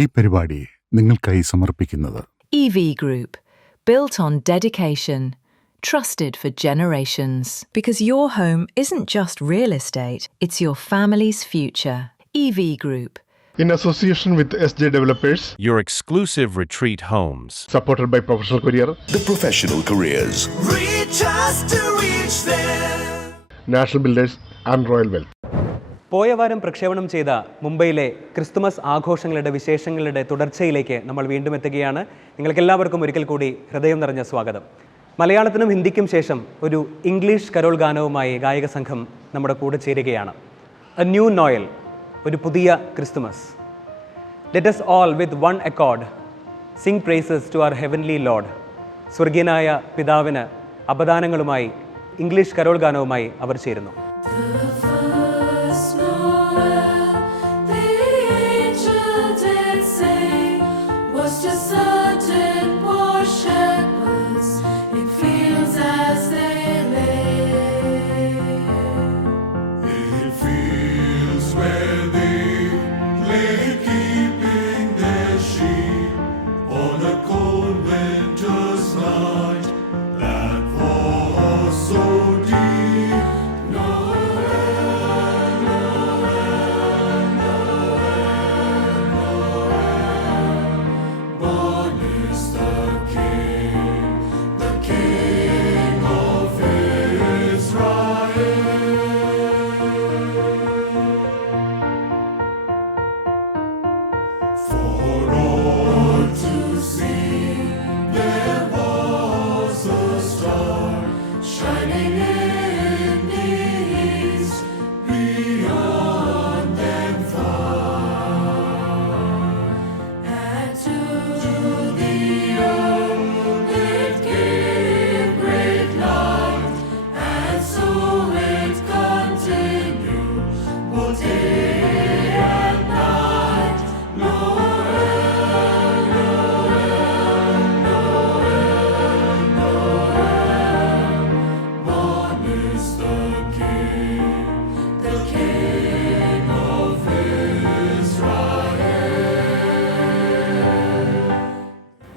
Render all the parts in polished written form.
ഈ പരിപാടി നിങ്ങൾക്കായി സമർപ്പിക്കുന്നത് EV Group, built on dedication, trusted for generations. Because your home isn't just real estate, it's your family's future. EV Group. In association with SJ Developers, your exclusive retreat homes. supported by Professional Courier, The Professional Careers. Reach us to reach them. National Builders and Royal Wealth. പോയ വാരം പ്രക്ഷേപണം ചെയ്ത മുംബൈയിലെ Christmas ആഘോഷങ്ങളുടെ വിശേഷങ്ങളുടെ തുടർച്ചയിലേക്ക് നമ്മൾ വീണ്ടും എത്തുകയാണ്. നിങ്ങൾക്കെല്ലാവർക്കും ഒരിക്കൽ കൂടി ഹൃദയം നിറഞ്ഞ സ്വാഗതം. മലയാളത്തിനും ഹിന്ദിക്കും ശേഷം ഒരു ഇംഗ്ലീഷ് കരോൾ ഗാനവുമായി ഗായക സംഘം നമ്മുടെ കൂടെ ചേരുകയാണ്. എ ന്യൂ നോയൽ, ഒരു പുതിയ Christmas. Let us all with one accord sing praises to our heavenly Lord. സ്വർഗീയനായ പിതാവിന് അപദാനങ്ങളുമായി ഇംഗ്ലീഷ് കരോൾ ഗാനവുമായി അവർ ചേരുന്നു.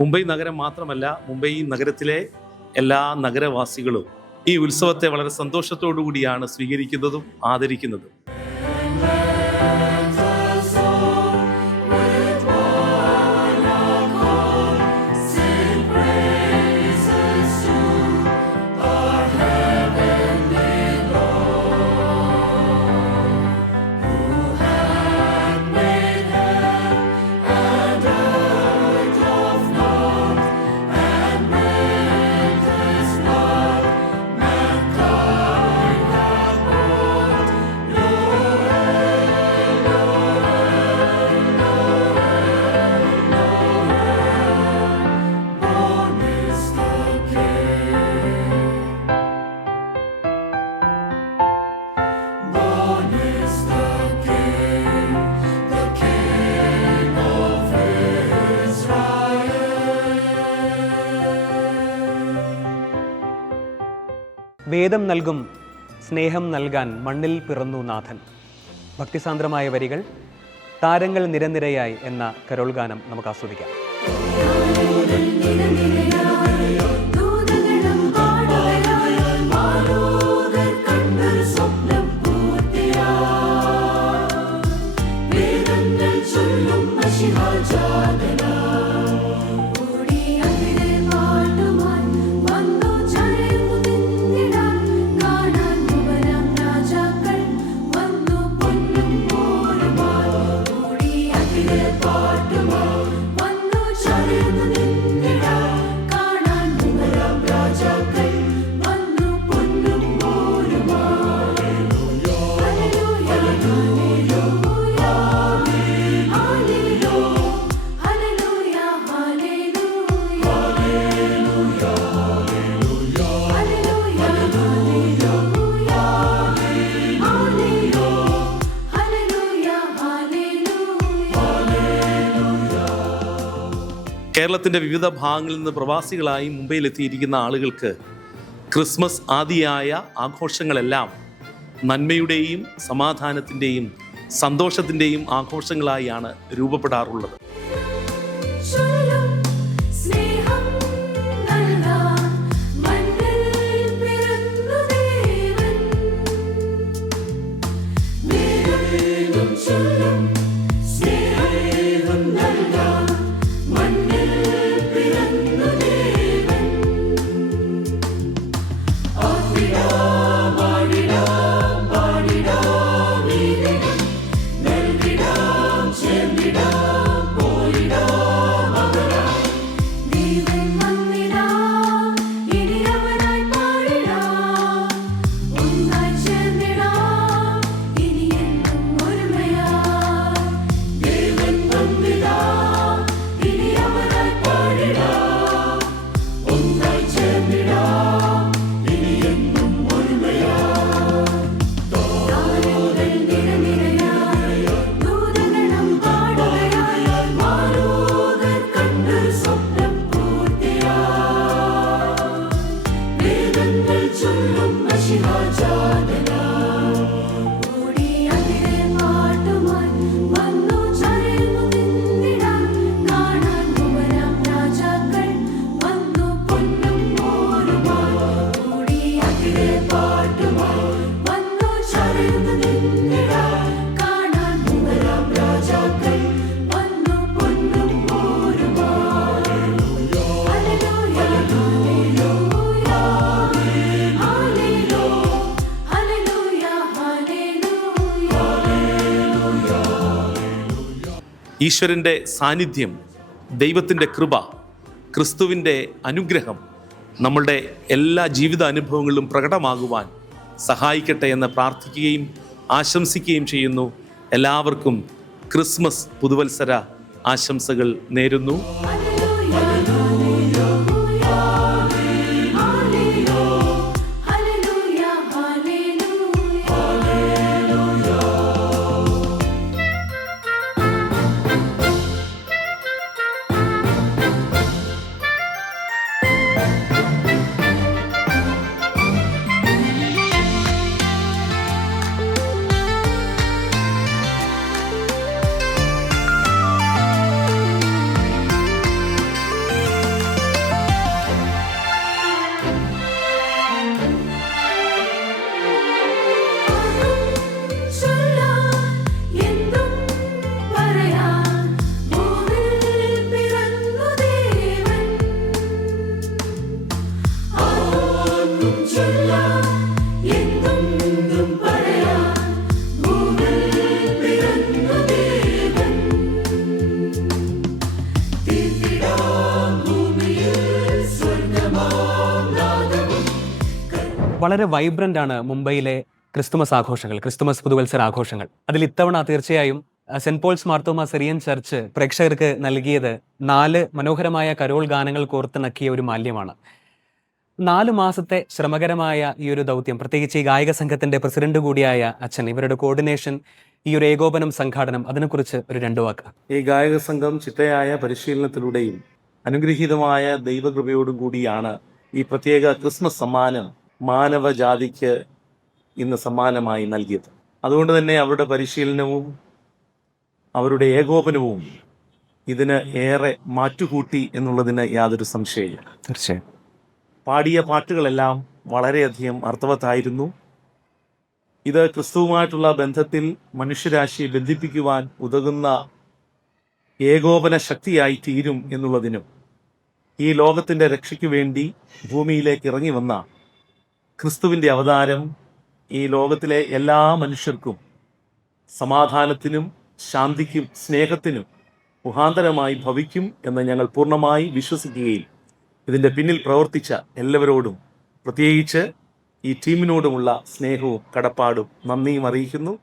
മുംബൈ നഗരം മാത്രമല്ല, മുംബൈ നഗരത്തിലെ എല്ലാ നഗരവാസികളും ഈ ഉത്സവത്തെ വളരെ സന്തോഷത്തോടു കൂടിയാണ് സ്വീകരിക്കുന്നതും ആദരിക്കുന്നതും. വേദം നൽകും സ്നേഹം നൽകാൻ മണ്ണിൽ പിറന്നു നാഥൻ. ഭക്തിസാന്ദ്രമായ വരികൾ, താരങ്ങൾ നിരനിരയായി എന്ന കരോൾ ഗാനം നമുക്ക് ആസ്വദിക്കാം. കേരളത്തിൻ്റെ വിവിധ ഭാഗങ്ങളിൽ നിന്ന് പ്രവാസികളായി മുംബൈയിലെത്തിയിരിക്കുന്ന ആളുകൾക്ക് ക്രിസ്മസ് ആദിയായ ആഘോഷങ്ങളെല്ലാം നന്മയുടെയും സമാധാനത്തിൻ്റെയും സന്തോഷത്തിൻ്റെയും ആഘോഷങ്ങളായാണ് രൂപപ്പെടാറുള്ളത്. ചൊല്ലും സ്നേഹം നൽകാൻ മണ്ണിൽ പിറന്നു ദേവൻ. ആർത്തിടാം, ആടിടാം, പാടിടാം ഈ ദിനം. നൽകിടാം, ചേർന്നിടാം, പോയിടാം അവരായി. ദൈവം വന്നിടാം, ഇനി അവനായി പാടിടാം. ഒന്നായി ചേർന്നിടാം, ഇനി എന്നും ഒരുമയായി. ദൈവം വന്നിടാം, ഇനി അവനായി പാടിടാം. ഒന്നായി ചേർന്നിടാം, ഇനി എന്നും ഒരുമയായി. താരങ്ങൾ നിരനിരയായി, ദൂതഗണം പാടുകയായി. മാലോകർ കണ്ടൊരു സ്വപ്നം പൂർത്തിയായി. വേദങ്ങൾ ചൊല്ലും മശിഹാജാതനായി. ഓടി അവിടെ പാട്ടുമായി വന്നു ചരിഞ്ഞു നിന്നിടാൻ. കാണാൻ ഭുവനം രാജാക്കൾ വന്നു പൊന്നും മോരുമായി. ഓടി അവിടെ പാട്ടുമായി വന്നു ചരിഞ്ഞു നിന്നിടാൻ. കാണാൻ ഭുവനം രാജാക്കൾ വന്നു പൊന്നും മോരുമായി. Hallelujah, hallelujah, hallelujah, hallelujah. ഈശ്വരൻ്റെ സാന്നിധ്യം, ദൈവത്തിൻ്റെ കൃപ, ക്രിസ്തുവിൻ്റെ അനുഗ്രഹം നമ്മളുടെ എല്ലാ ജീവിത അനുഭവങ്ങളിലും പ്രകടമാകുവാൻ സഹായിക്കട്ടെ എന്ന് പ്രാർത്ഥിക്കുകയും ആശംസിക്കുകയും ചെയ്യുന്നു. എല്ലാവർക്കും ക്രിസ്മസ് പുതുവത്സര ആശംസകൾ നേരുന്നു. വളരെ വൈബ്രൻ്റ് ആണ് മുംബൈയിലെ ക്രിസ്തുമസ് ആഘോഷങ്ങൾ, ക്രിസ്തുമസ് പുതുവത്സര ആഘോഷങ്ങൾ. അതിൽ ഇത്തവണ തീർച്ചയായും Saint Paul's Marthoma Syrian church പ്രേക്ഷകർക്ക് നൽകിയത് 4 മനോഹരമായ കരോൾ ഗാനങ്ങൾ കോർത്തിണക്കിയ ഒരു മാല്യമാണ്. 4 മാസത്തെ ശ്രമകരമായ ഈ ഒരു ദൗത്യം, പ്രത്യേകിച്ച് ഈ ഗായക സംഘത്തിന്റെ പ്രസിഡന്റ് കൂടിയായ അച്ഛൻ, ഇവരുടെ കോർഡിനേഷൻ, ഈ ഒരു ഏകോപനം, സംഘാടനം, അതിനെക്കുറിച്ച് ഒരു 2 വാക്ക്. ഈ ഗായക സംഘം ചിട്ടയായ പരിശീലനത്തിലൂടെയും അനുഗ്രഹീതമായ ദൈവകൃപയോടും കൂടിയാണ് ഈ പ്രത്യേക ക്രിസ്മസ് സമ്മാനം മാനവജാതിക്ക് ഇന്ന് സമ്മാനമായി നൽകിയത്. അതുകൊണ്ട് തന്നെ അവരുടെ പരിശീലനവും അവരുടെ ഏകോപനവും ഇതിന് ഏറെ മാറ്റുകൂട്ടി എന്നുള്ളതിന് യാതൊരു സംശയമില്ല. തീർച്ചയായും പാടിയ പാട്ടുകളെല്ലാം വളരെയധികം അർത്ഥവത്തായിരുന്നു. ഇത് ക്രിസ്തുവുമായിട്ടുള്ള ബന്ധത്തിൽ മനുഷ്യരാശിയെ ബന്ധിപ്പിക്കുവാൻ ഉതകുന്ന ഏകോപന ശക്തിയായി തീരും എന്നുള്ളതിനും ഈ ലോകത്തിൻ്റെ രക്ഷയ്ക്ക് വേണ്ടി ഭൂമിയിലേക്ക് ഇറങ്ങി വന്ന ക്രിസ്തുവിൻ്റെ അവതാരം ഈ ലോകത്തിലെ എല്ലാ മനുഷ്യർക്കും സമാധാനത്തിനും ശാന്തിക്കും സ്നേഹത്തിനും മുഖാന്തരമായി ഭവിക്കും എന്ന് ഞങ്ങൾ പൂർണ്ണമായി വിശ്വസിക്കുകയും ഇതിൻ്റെ പിന്നിൽ പ്രവർത്തിച്ച എല്ലാവരോടും, പ്രത്യേകിച്ച് ഈ ടീമിനോടുമുള്ള സ്നേഹവും കടപ്പാടും നന്ദിയും അറിയിക്കുന്നു.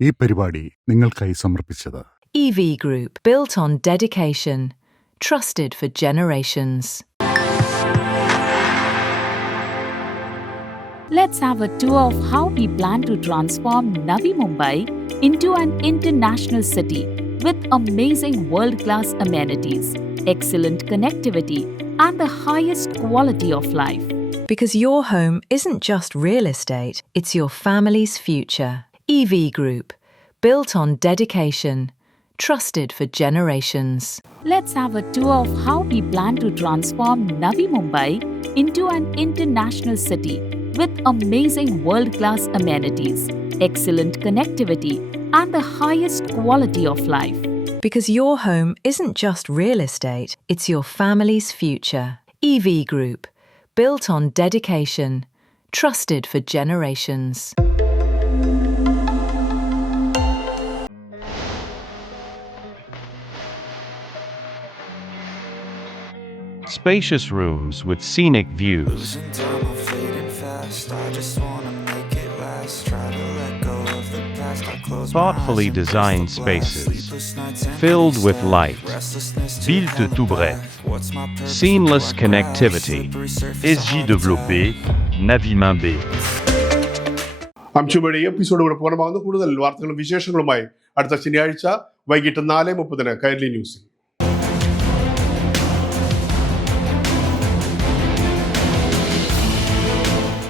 ഈ പരിപാടി നിങ്ങൾക്കായി സമർപ്പിച്ചത് EV Group, built on dedication, trusted for generations. Let's have a tour of how we plan to transform Navi Mumbai into an international city with amazing world-class amenities, excellent connectivity, and the highest quality of life. Because your home isn't just real estate, it's your family's future. EV Group, built on dedication, trusted for generations. Let's have a tour of how we plan to transform Navi Mumbai into an international city with amazing world-class amenities, excellent connectivity, and the highest quality of life. Because your home isn't just real estate, it's your family's future. EV Group, built on dedication, trusted for generations. Spacious rooms with scenic views. Thoughtfully designed spaces, filled with light. Ville de tout bref. Seamless connectivity. SJ développé, Naviman B. അംശുമയുടെ ഈ episode ഇവിടെ പൂർണ്ണമാകുന്നു. കൂടുതൽ വാർത്തകളും വിശേഷങ്ങളുമായി അടുത്ത ശനിയാഴ്ച വൈകിട്ട് 4:30 കൈരളി ന്യൂസിൽ.